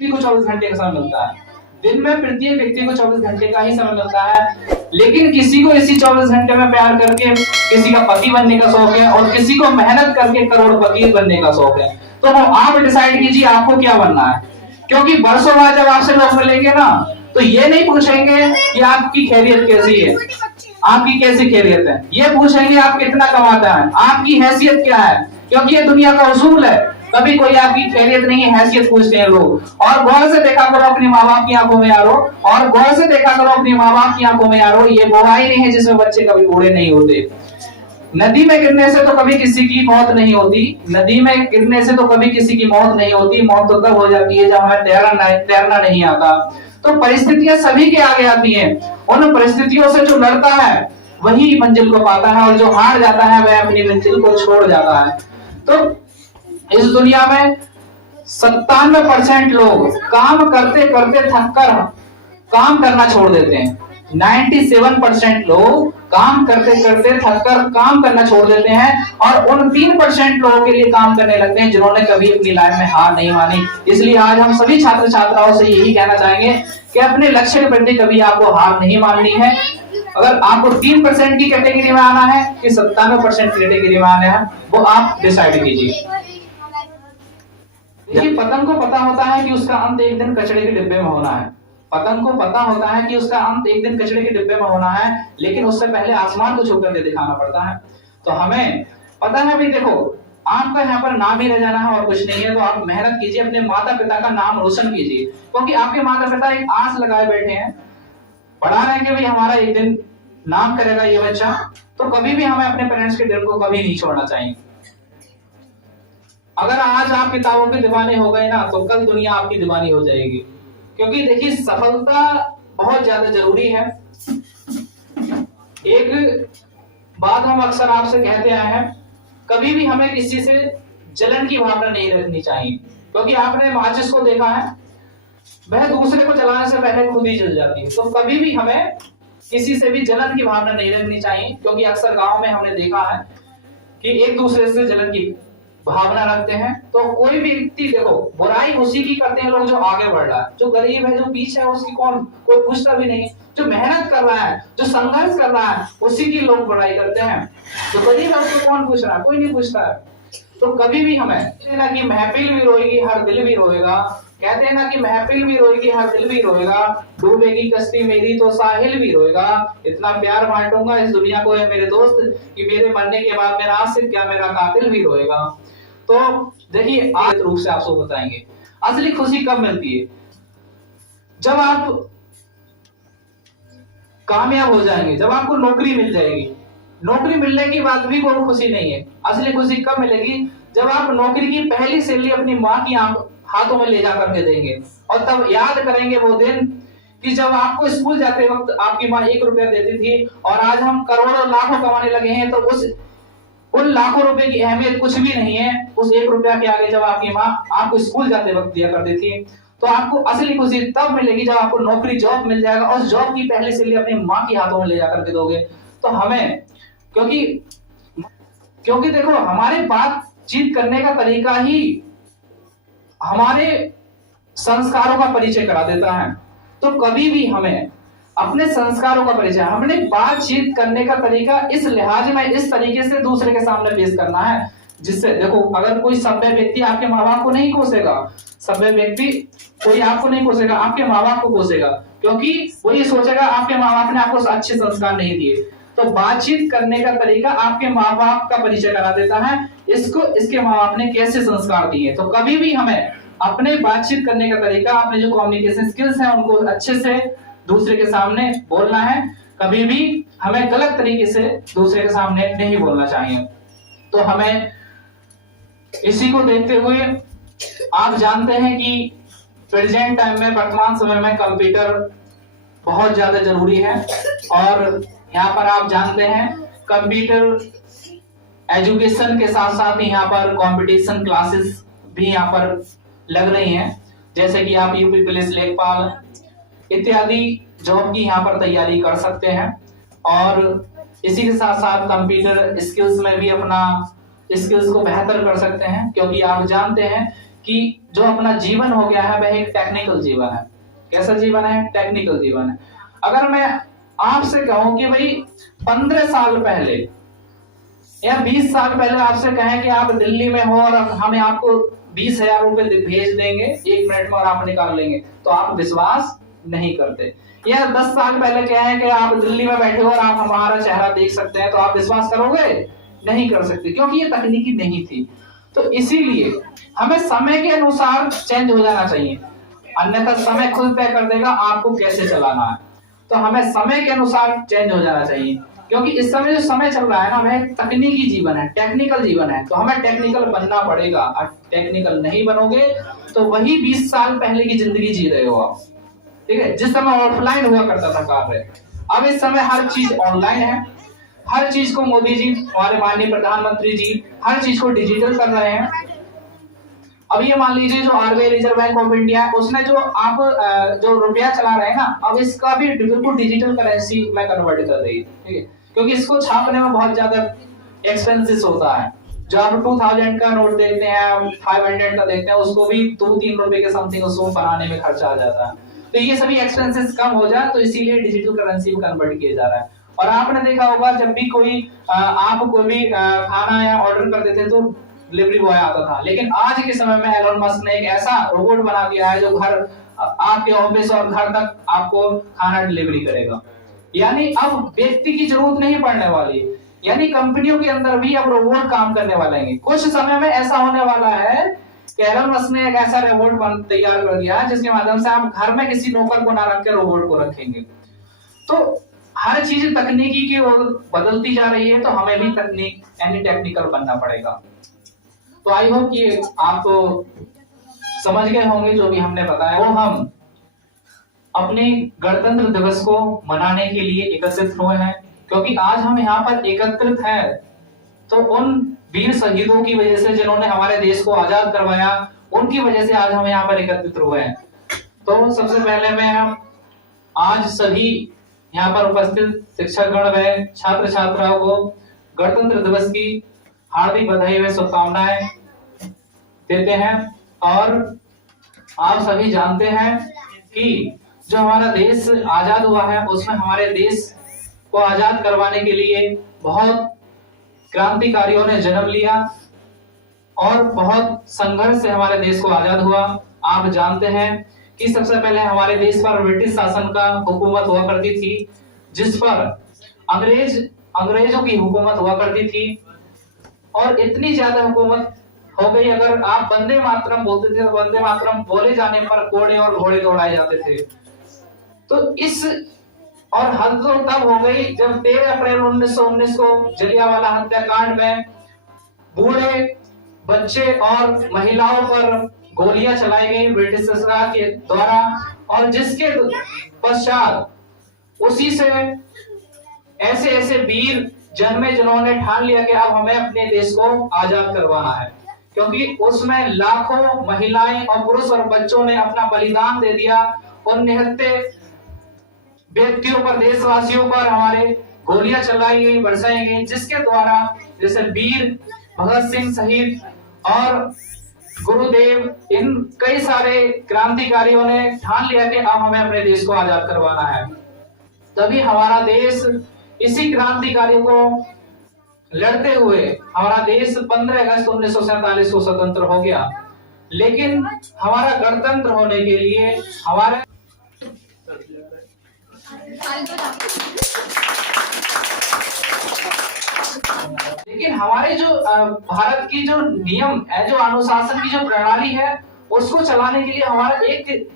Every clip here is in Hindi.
व्यक्ति को 24 घंटे का समय मिलता है, दिन में प्रत्येक व्यक्ति को 24 घंटे का ही समय मिलता है। लेकिन किसी को इसी 24 घंटे में प्यार करके किसी का पति बनने का शौक है और किसी को मेहनत करके करोड़पति बनने का शौक है। तो आप डिसाइड कीजिए आपको क्या बनना है, क्योंकि बरसों बाद जब आपसे लोग मिलेंगे ना तो ये नहीं पूछेंगे कि आपकी खैरियत कैसी है, आपकी कैसी खैरियत है, ये पूछेंगे आप कितना कमाता है, आपकी हैसियत क्या है, क्योंकि ये दुनिया का उसूल है। कभी कोई आपकी खैरियत नहीं है, हैसियत पूछते हैं लोग। और गौर से देखा करो अपने माँ बाप की आंखों में यारो, और गौर से देखा करो अपने माँ बाप की आंखों में यारो, ये बुराई नहीं है जिसमें बच्चे कभी बूढ़े नहीं होते। नदी में गिरने से तो कभी किसी की मौत नहीं होती, नदी में गिरने से तो कभी किसी की मौत नहीं होती, मौत तो तब हो जाती है जब हमें तैरना नहीं आता। तो परिस्थितियां सभी के आगे आती हैं, उन परिस्थितियों से जो लड़ता है वही मंजिल को पाता है, और जो हार जाता है वह अपनी मंजिल को छोड़ जाता है। तो इस दुनिया में 97% लोग काम करते करते थककर काम करना छोड़ देते हैं। 97% लोग काम करते करते थककर काम करना छोड़ देते हैं, और उन 3% लोगों के लिए काम करने लगते हैं जिन्होंने कभी अपनी लाइफ में हार नहीं मानी। इसलिए आज हम सभी छात्र छात्राओं से यही कहना चाहेंगे कि अपने लक्ष्य के प्रति कभी आपको हार नहीं माननी है। अगर आपको 3% की कैटेगरी में आना है कि 97% कैटेगरी में आना है, वो आप डिसाइड कीजिए। देखिए, पतंग को पता होता है कि उसका अंत एक दिन कचड़े के डिब्बे में होना है, पतंग को पता होता है कि उसका अंत एक दिन कचड़े के डिब्बे में होना है, लेकिन उससे पहले आसमान को छू करके दिखाना पड़ता है। तो हमें पता है भाई, देखो आपका यहाँ पर नाम ही रह जाना है और कुछ नहीं है। तो आप मेहनत कीजिए, अपने माता पिता का नाम रोशन कीजिए, क्योंकि आपके माता पिता एक आस लगाए बैठे हैं, पढ़ा रहे हैं कि भाई हमारा एक दिन नाम करेगा ये बच्चा। तो कभी भी हमें अपने पेरेंट्स के दिल को कभी नहीं छोड़ना चाहिए। अगर आज आप किताबों के दीवाने हो गए ना, तो कल दुनिया आपकी दीवानी हो जाएगी। क्योंकि देखिए, सफलता बहुत ज्यादा जरूरी है। एक बात हम अक्सर आपसे कहते आए हैं, कभी भी हमें किसी से जलन की भावना नहीं रखनी चाहिए, क्योंकि आपने माचिस को देखा है, वह दूसरे को जलाने से पहले खुद ही जल जाती है। तो कभी भी हमें किसी से भी जलन की भावना नहीं रखनी चाहिए, क्योंकि अक्सर गांव में हमने देखा है कि एक दूसरे से जलन की भावना रखते हैं। तो कोई भी व्यक्ति, देखो बुराई उसी की करते हैं लोग जो आगे बढ़ रहा है, जो गरीब है, जो पीछे है, उसकी कोई पूछता भी नहीं। जो मेहनत कर रहा है, जो संघर्ष कर रहा है, उसी की लोग बुराई करते हैं। जो गरीब है उसको कौन पूछ रहा है, कोई नहीं पूछता है। तो कभी भी हमें कहते हैं ना कि महफिल भी रोएगी हर दिल भी रोएगा, कहते हैं ना कि महफिल भी रोएगी हर दिल भी रोएगा, डूबेगी कश्ती मेरी तो साहिल भी रोएगा, इतना प्यार बांटूंगा इस दुनिया को है मेरे दोस्त कि मेरे मरने के बाद मेरा आशिक क्या मेरा कातिल भी रोएगा। तो देखिए, आज रूप से आपको बताएंगे असली खुशी कब मिलती है। जब आप कामयाब हो जाएंगे, जब आपको नौकरी मिल जाएगी। नौकरी मिलने की बात भी कोई खुशी नहीं है। असली खुशी कब मिलेगी, जब आप नौकरी की पहली सैलरी अपनी माँ की हाथों में ले जाकर के देंगे, और तब याद करेंगे वो दिन कि जब आपको स्कूल जाते वक्त आपकी माँ 1 रुपया देती थी, और आज हम करोड़ों लाखों कमाने लगे हैं। तो उन लाखों रुपए की अहमियत कुछ भी नहीं है उस 1 रुपया के आगे, जब आपकी माँ आपको स्कूल जाते वक्त दिया करती थी। तो आपको असली खुशी तब मिलेगी जब आपको नौकरी जॉब मिल जाएगा, और जॉब की पहले से अपनी माँ की हाथों में ले जाकर के दोगे। तो हमें क्योंकि देखो, हमारे बातचीत करने का तरीका ही हमारे संस्कारों का परिचय करा देता है। तो कभी भी हमें अपने संस्कारों का परिचय, हमने बातचीत करने का तरीका इस लिहाज में इस तरीके से दूसरे के सामने पेश करना है, जिससे देखो, अगर कोई सभ्य व्यक्ति आपके माँ बाप को नहीं कोसेगा, सभ्य व्यक्ति कोई आपको नहीं कोसेगा, आपके माँ बाप को कोसेगा, क्योंकि वो ये सोचेगा आपके माँ बाप ने आपको अच्छे संस्कार नहीं दिए। तो बातचीत करने का तरीका आपके माँ बाप का परिचय करा देता है, इसके माँ बाप ने कैसे संस्कार दिए। तो कभी भी हमें अपने बातचीत करने का तरीका, अपने जो कम्युनिकेशन स्किल्स हैं, उनको अच्छे से दूसरे के सामने बोलना है। कभी भी हमें गलत तरीके से दूसरे के सामने नहीं बोलना चाहिए। तो हमें इसी को देखते हुए, आप जानते हैं कि प्रेजेंट टाइम में, वर्तमान समय में कंप्यूटर बहुत ज्यादा जरूरी है, और यहाँ पर आप जानते हैं कंप्यूटर एजुकेशन के साथ साथ यहाँ पर कंपटीशन क्लासेस भी यहाँ पर लग रही हैं, जैसे कि आप यूपी पुलिस, लेखपाल इत्यादि जॉब की यहाँ पर तैयारी कर सकते हैं। और इसी के साथ साथ कंप्यूटर स्किल्स में भी अपना स्किल्स को बेहतर कर सकते हैं, क्योंकि आप जानते हैं कि जो अपना जीवन हो गया है वह एक टेक्निकल जीवन है। कैसा जीवन है? टेक्निकल जीवन है। अगर मैं आपसे कहूं कि भाई 15 साल पहले या 20 साल पहले आपसे कहें कि आप दिल्ली में हो और हमें आपको 20,000 रुपए भेज देंगे 1 मिनट में और आप निकाल लेंगे, तो आप विश्वास नहीं करते। या 10 साल पहले कहें कि आप दिल्ली में बैठे हो और आप हमारा चेहरा देख सकते हैं, तो आप विश्वास करोगे? नहीं कर सकते, क्योंकि ये तकनीकी नहीं थी। तो इसीलिए हमें समय के अनुसार चेंज हो जाना चाहिए, अन्यथा समय खुद तय कर देगा आपको कैसे चलाना है। तो हमें समय के अनुसार चेंज हो जाना चाहिए, क्योंकि इस समय जो समय चल रहा है ना, वह तकनीकी जीवन है, टेक्निकल जीवन है। तो हमें टेक्निकल बनना पड़ेगा। और टेक्निकल नहीं बनोगे तो वही 20 साल पहले की जिंदगी जी रहे हो आप। ठीक है, जिस समय ऑफलाइन हुआ करता था कार्य, अब इस समय हर चीज ऑनलाइन है। हर चीज को मोदी जी, हमारे माननीय प्रधानमंत्री जी हर चीज को डिजिटल कर रहे हैं। अब ये मान लीजिए जो RBI reserve bank of India है, उसने जो आप जो रुपया चला रहे हैं ना, अब इसका भी बिल्कुल डिजिटल करेंसी में कन्वर्ट कर रही है। ठीक है, क्योंकि इसको छापने में बहुत ज्यादा एक्सपेंसिस होता है। जो आप 2000 का नोट देखते हैं, 500 का देखते हैं, उसको भी 2-3 रुपए के समथिंग उसको बनाने में खर्चा आ जाता है। तो ये सभी एक्सपेंसेस कम हो जाए, तो इसीलिए डिजिटल करेंसी में कन्वर्ट किया जा रहा है। और आपने देखा होगा जब भी कोई आप कोई भी खाना या ऑर्डर करते थे तो डिलीवरी बॉय आता था, लेकिन आज के समय में एलोन मस्क ने एक ऐसा रोबोट बना दिया है जो घर आपके ऑफिस और घर तक आपको खाना डिलीवरी करेगा। यानी अब व्यक्ति की जरूरत नहीं पड़ने वाली, यानी कंपनियों के अंदर भी अब रोबोट काम करने वाले हैं। कुछ समय में ऐसा होने वाला है कि एलोन मस्क ने एक ऐसा रोबोट तैयार कर दिया है जिसके माध्यम से आप घर में किसी नौकर को ना रख के रोबोट को रखेंगे। तो हर चीज तकनीकी की ओर बदलती जा रही है, तो हमें भी तकनीक यानी टेक्निकल बनना पड़ेगा। तो आई होप कि आप तो समझ गए होंगे जो भी हमने बताया। वो हम अपने गणतंत्र दिवस को मनाने के लिए एकत्रित हुए हैं, क्योंकि आज हम यहाँ पर एकत्रित हैं तो उन वीर शहीदों की वजह से जिन्होंने हमारे देश को आजाद करवाया, उनकी वजह से आज हम यहाँ पर एकत्रित हुए हैं। तो सबसे पहले मैं हम आज सभी यहाँ पर उपस्थित शिक्षकगण व छात्र छात्राओं को गणतंत्र दिवस की हार्दिक बधाई व शुभकामनाएं देते हैं। और आप सभी जानते हैं कि जो हमारा देश आजाद हुआ है, उसमें हमारे देश को आजाद करवाने के लिए बहुत क्रांतिकारियों ने जन्म लिया और बहुत संघर्ष से हमारे देश को आजाद हुआ। आप जानते हैं कि सबसे पहले हमारे देश पर ब्रिटिश शासन का हुकूमत हुआ करती थी, जिस पर अंग्रेजों की हुकूमत हुआ करती थी। और इतनी ज्यादा हुकूमत हो गई, अगर आप वंदे मातरम बोलते थे तो वंदे मातरम बोले जाने पर कोड़े और घोड़े दौड़ाए जाते थे। तो इस और हद तो तब हो गई जब 13 अप्रैल 1919 को जलियांवाला हत्याकांड में बूढ़े, बच्चे और महिलाओं पर गोलियां चलाई गई ब्रिटिश सरकार के द्वारा, और जिसके पश्चात उसी से ऐसे ऐसे वीर जन्मे जिन्होंने ठान लिया कि अब हमें अपने देश को आजाद करवाना है, क्योंकि उसमें लाखों महिलाएं और पुरुष और बच्चों ने अपना बलिदान दे दिया। उन निहत्थे व्यक्तियों पर, देशवासियों पर हमारे गोलियां चलाई गई, बरसाई गई, जिसके द्वारा जैसे वीर भगत सिंह शहीद और गुरुदेव, इन कई सारे क्रांतिकारियों ने ठान लिया कि अब हमें अपने देश को आजाद करवाना है। तभी हमारा देश इसी क्रांतिकारियों को लड़ते हुए हमारा देश 15 अगस्त 1947 को स्वतंत्र हो गया। लेकिन हमारा गणतंत्र होने के लिए हमारे जो भारत की जो नियम है, जो अनुशासन की जो प्रणाली है, उसको चलाने के लिए हमारा एक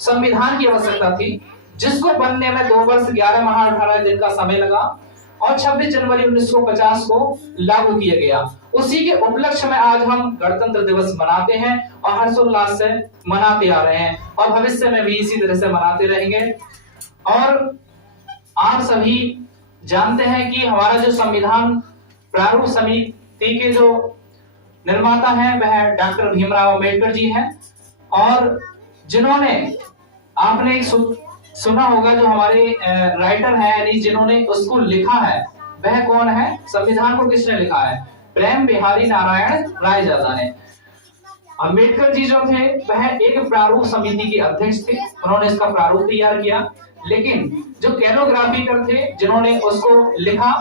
संविधान की आवश्यकता थी, जिसको बनने में 2 वर्ष 11 माह 18 दिन का समय लगा और 26 जनवरी 1950 को लागू किया गया। उसी के उपलक्ष्य में आज हम गणतंत्र दिवस मनाते हैं और हर्षोल्लास से मनाते आ रहे हैं और भविष्य में भी इसी तरह से मनाते रहेंगे। और आप सभी जानते हैं कि हमारा जो संविधान प्रारूप समिति के जो निर्माता हैं वह डॉक्टर भीमराव अंबेडकर जी हैं, और जिन्होंने आपने एक सुना होगा जो हमारे राइटर हैं, यानी जिन्होंने उसको लिखा है, वह कौन है? संविधान को किसने लिखा है? प्रेम बिहारी नारायण रायजादा ने। अंबेडकर जी जो थे वह एक प्रारूप समिति के अध्यक्ष थे, उन्होंने इसका प्रारूप तैयार किया। लेकिन जो कैलोग्राफिकर थे जिन्होंने उसको लिखा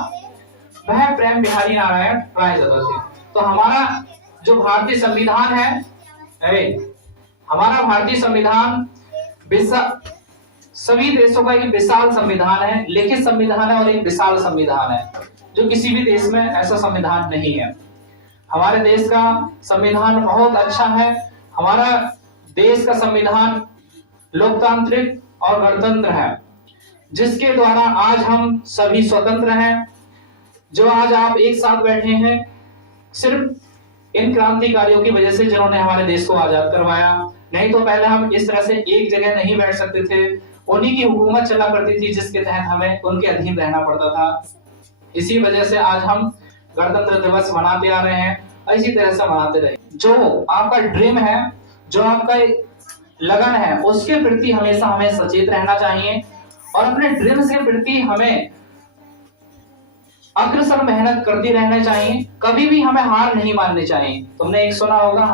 वह प्रेम बिहारी नारायण राय दादा थे। तो हमारा जो भारतीय संविधान है, हमारा भारतीय संविधान सभी देशों का एक विशाल संविधान है, लिखित संविधान है और एक विशाल संविधान है, जो किसी भी देश में ऐसा संविधान नहीं है। हमारे देश का संविधान बहुत अच्छा है। हमारा देश का संविधान लोकतांत्रिक और गणतंत्र है, जिसके द्वारा आज हम सभी स्वतंत्र हैं। जो आज आप एक साथ बैठे हैं सिर्फ इन क्रांतिकारियों की वजह से, जिन्होंने हमारे देश को आजाद करवाया। नहीं तो पहले हम इस तरह से एक जगह नहीं बैठ सकते थे, उन्हीं की हुकूमत चला करती थी जिसके तहत हमें उनके अधीन रहना पड़ता था। इसी वजह से आज हम गणतंत्र दिवस मनाते आ रहे हैं, इसी तरह से मनाते रहे। जो आपका ड्रीम है, जो आपका लगन है, उसके प्रति हमेशा हमें सचेत रहना चाहिए और अपने ड्रीम्स के प्रति हमें अग्रसर मेहनत करती रहना चाहिए। कभी भी हमें हार नहीं माननी चाहिए। तुमने एक सुना होगा,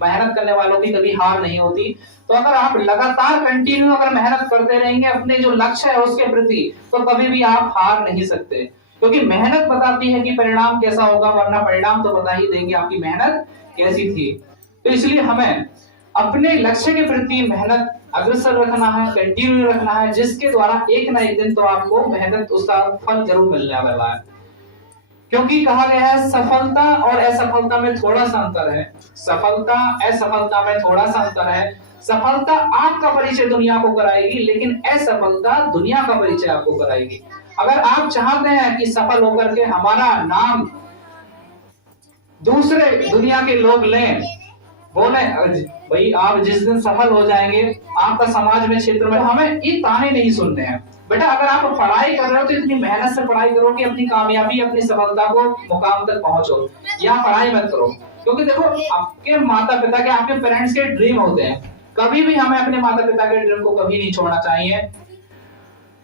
मेहनत करने वालों की कभी हार नहीं होती। तो अगर आप लगातार कंटिन्यू अगर मेहनत करते रहेंगे अपने जो लक्ष्य है उसके प्रति, तो कभी भी आप हार नहीं सकते, क्योंकि मेहनत बताती है कि परिणाम कैसा होगा, वरना परिणाम तो बता ही देंगे आपकी मेहनत कैसी थी। तो इसलिए हमें अपने लक्ष्य के प्रति मेहनत अग्रसर रखना है, कंटिन्यू रखना है, जिसके द्वारा एक ना एक दिन तो आपको मेहनत उसका फल जरूर मिलने वाला है। क्योंकि कहा गया है सफलता और असफलता में थोड़ा सा अंतर है, सफलता असफलता में थोड़ा सा अंतर है। सफलता आपका परिचय दुनिया को कराएगी, लेकिन असफलता दुनिया का परिचय आपको कराएगी। अगर आप चाहते हैं कि सफल होकर के हमारा नाम दूसरे दुनिया के लोग लें, बोले भाई आप जिस दिन सफल हो जाएंगे आपका समाज में, क्षेत्र में, हमें ये ताने नहीं सुनने हैं। बेटा अगर आप पढ़ाई कर रहे हो तो इतनी मेहनत से पढ़ाई करो कि अपनी कामयाबी, अपनी सफलता को मुकाम तक पहुंचो। या पढ़ाई मत करो, क्योंकि देखो आपके माता पिता के, आपके पेरेंट्स के ड्रीम होते हैं। कभी भी हमें अपने माता पिता के ड्रीम को कभी नहीं छोड़ना चाहिए,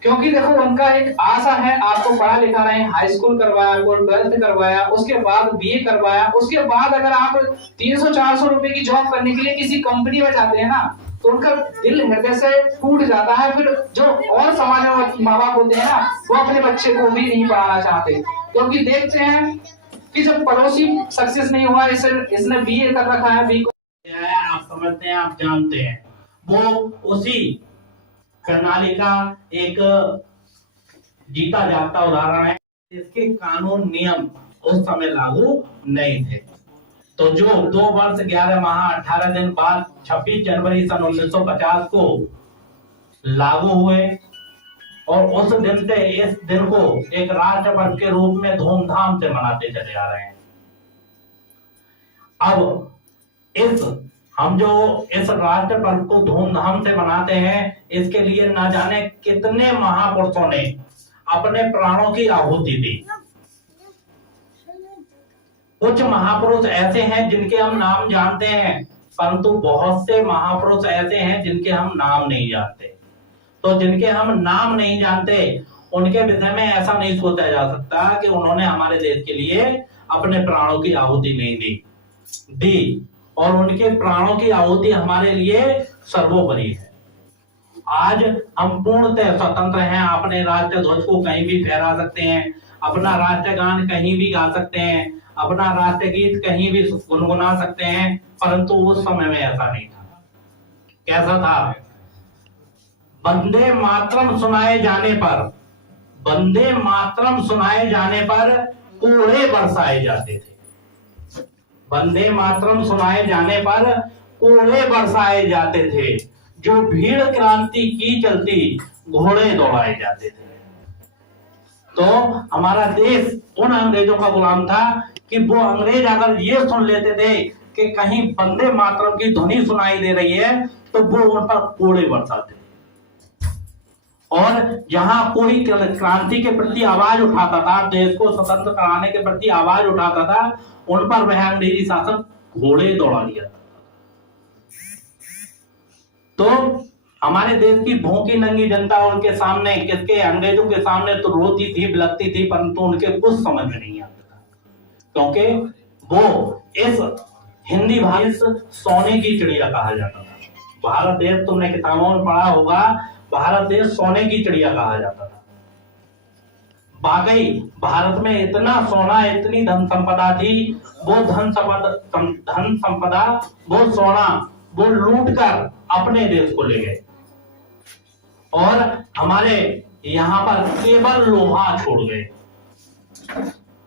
क्योंकि देखो उनका एक आशा है, आपको पढ़ा लिखा रहे, हाई स्कूल करवाया, 12th करवाया, उसके बाद बीए करवाया, उसके बाद अगर आप 300-400 रुपए की जॉब करने के लिए किसी कंपनी में जाते हैं ना, तो उनका दिल हृदय से टूट जाता है। फिर जो और समाज में माँ बाप होते हैं ना, वो अपने बच्चे को भी नहीं पढ़ाना चाहते, क्योंकि देखते हैं कि जब पड़ोसी सक्सेस नहीं हुआ, इसने बीए कर रखा है, बी आप समझते हैं, आप जानते हैं, वो उसी प्रणाली का एक जीता जागता उदाहरण है। इसके कानून नियम उस समय लागू नहीं थे। तो जो 2 वर्ष 11 माह 18 दिन बाद 26 जनवरी सन 1950 को लागू हुए, और उस दिन से इस दिन को एक राष्ट्र पर्व के रूप में धूमधाम से मनाते चले आ रहे हैं। अब हम जो इस राष्ट्र पर्व को धूमधाम से मनाते हैं, इसके लिए न जाने कितने महापुरुषों ने अपने प्राणों की आहुति दी। कुछ महापुरुष ऐसे हैं जिनके हम नाम जानते हैं, परंतु बहुत से महापुरुष ऐसे हैं जिनके हम नाम नहीं जानते। तो जिनके हम नाम नहीं जानते, उनके विषय में ऐसा नहीं सोचा जा सकता कि उन्होंने हमारे देश के लिए अपने प्राणों की आहुति नहीं दी, और उनके प्राणों की आहुति हमारे लिए सर्वोपरि है। आज हम पूर्णतः स्वतंत्र हैं, अपने राष्ट्र ध्वज को कहीं भी फहरा सकते हैं, अपना राष्ट्रगान कहीं भी गा सकते हैं, अपना राष्ट्रगीत कहीं भी गुनगुना सकते हैं, परंतु उस समय में ऐसा नहीं था। कैसा था? वंदे मातरम सुनाए जाने पर कोड़े बरसाए जाते थे। वंदे मातरम सुनाए जाने पर कोड़े बरसाए जाते थे। जो भीड़ क्रांति की चलती, घोड़े दौड़ाए जाते थे। तो हमारा देश उन अंग्रेजों का गुलाम था कि वो अंग्रेज अगर ये सुन लेते थे कि कहीं वंदे मातरम की ध्वनि सुनाई दे रही है, तो वो उन पर कोड़े बरसाते थे। और जहां कोई क्रांति के प्रति आवाज उठाता था, देश को स्वतंत्र कराने के प्रति आवाज उठाता था, उन पर वह अंग्रेजी शासन घोड़े दौड़ा दिया था। तो हमारे देश की भूखी नंगी जनता उनके सामने, किसके, अंग्रेजों के सामने तो रोती थी, बिलकती थी, परंतु उनके कुछ समझ में नहीं आता था, क्योंकि वो इस हिंदी भाषा सोने की चिड़िया कहा जाता था। भारत देश, तुमने किताबों में पढ़ा होगा, भारत देश सोने की चिड़िया कहा जाता था। वाकई भारत में इतना सोना, इतनी धन संपदा थी, वो धन संपदा, वो सोना वो लूट कर अपने देश को ले गए और हमारे यहाँ पर केवल लोहा छोड़ गए।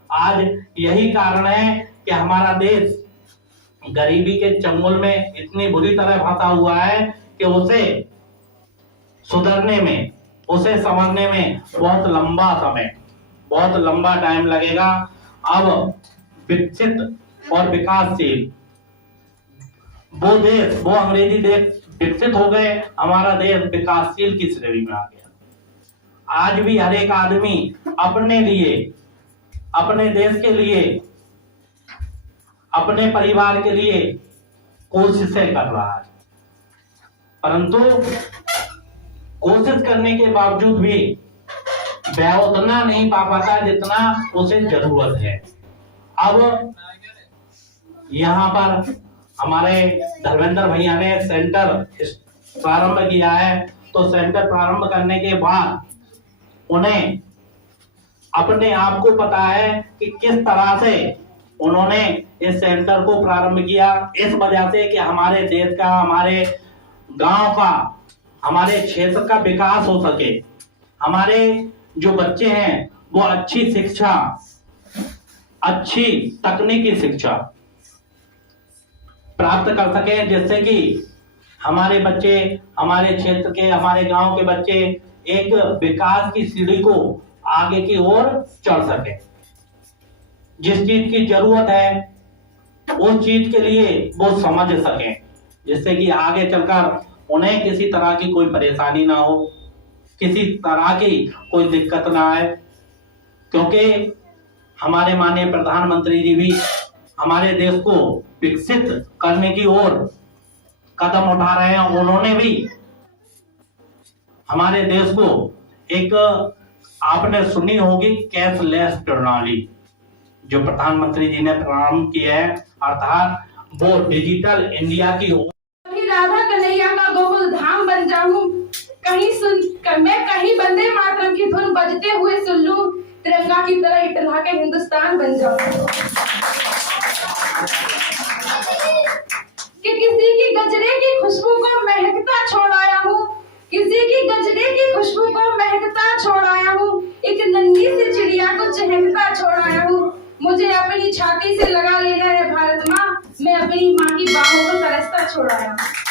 आज यही कारण है कि हमारा देश गरीबी के चंगुल में इतनी बुरी तरह फंसा हुआ है कि उसे सुधरने में, उसे समझने में बहुत लंबा समय, बहुत लंबा टाइम लगेगा। अब विकसित और विकासशील वो देश, वो अंग्रेजी देश विकसित हो गए, हमारा देश विकासशील की श्रेणी में आ गया। आज भी हर एक आदमी अपने लिए, अपने देश के लिए, अपने परिवार के लिए कोशिशें कर रहा है, परंतु कोशिश करने के बावजूद भी वह उतना नहीं पा पाता जितना उसे जरूरत है। अब यहाँ पर हमारे धर्मेंद्र भैया ने सेंटर प्रारंभ किया है, तो सेंटर प्रारंभ करने के बाद उन्हें अपने आप को पता है कि किस तरह से उन्होंने इस सेंटर को प्रारंभ किया, इस वजह से कि हमारे देश का, हमारे गांव का, हमारे क्षेत्र का विकास हो सके, हमारे जो बच्चे हैं वो अच्छी शिक्षा, अच्छी तकनीकी शिक्षा प्राप्त कर सके, जिससे कि हमारे बच्चे, हमारे क्षेत्र के, हमारे गांव के बच्चे एक विकास की सीढ़ी को आगे की ओर चढ़ सके। जिस चीज की जरूरत है उस चीज के लिए वो समझ सके, जिससे कि आगे चलकर उन्हें किसी तरह की कोई परेशानी ना हो, किसी तरह की कोई दिक्कत ना आए। क्योंकि हमारे माननीय प्रधानमंत्री जी भी हमारे देश को विकसित करने की ओर कदम उठा रहे हैं। उन्होंने भी हमारे देश को एक, आपने सुनी होगी, कैशलेस प्रणाली जो प्रधानमंत्री जी ने प्रारंभ की है, अर्थात वो डिजिटल इंडिया की राधा कन्हैया का गोकुल धाम बन जाऊं, मैं कहीं वंदे मातरम की धुन बजते हुए सुन लूं, तिरंगा की तरह इटला के हिंदुस्तान बन जाऊं। कि किसी की गजरे की खुशबू को महकता छोड़ आया हूँ, किसी की गजरे की खुशबू को महकता छोड़ आया हूँ, एक नन्ही सी चिड़िया को चहकता छोड़ आया हूँ। मुझे अपनी छाती से लगा लेना है भारत माँ, मैं अपनी माँ की बाहों को तरसता छोड़ आया हूँ।